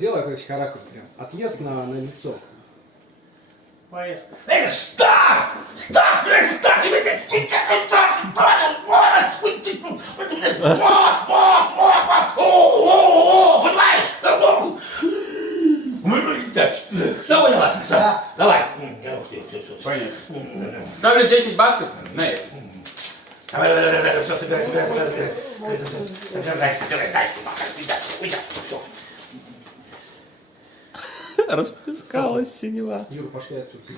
сделай, короче, характер прям. Отъезд на лицо. Поехали. Эй, старт! Старт! Старт! Понимаешь? Давай, давай. Давай. Понятно. Ставлю 10 баксов на это. Давай, все, собирай. Собирай, дай сюда. Уйди, все. Расплескалась синева. Юр, пошли отсюда.